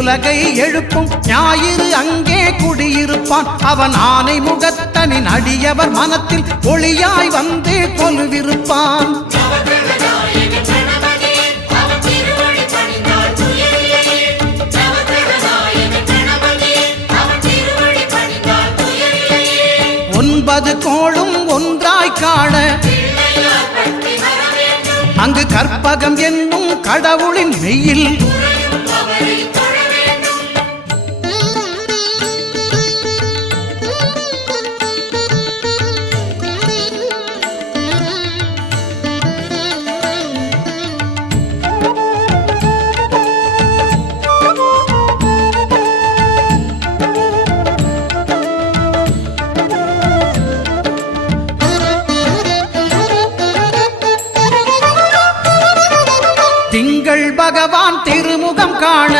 உலகை எழுப்பும் ஞாயிறு அங்கே குடியிருப்பான். அவன் ஆனை முகத்தனின் அடியவர் மனத்தில் ஒளியாய் வந்து கொலுவிருப்பான். ஒன்பது கோளும் ஒன்றாய் காண அங்கு கற்பகம் என்னும் கடவுளின் மெய்யில் திங்கள் பகவான் திருமுகம் காண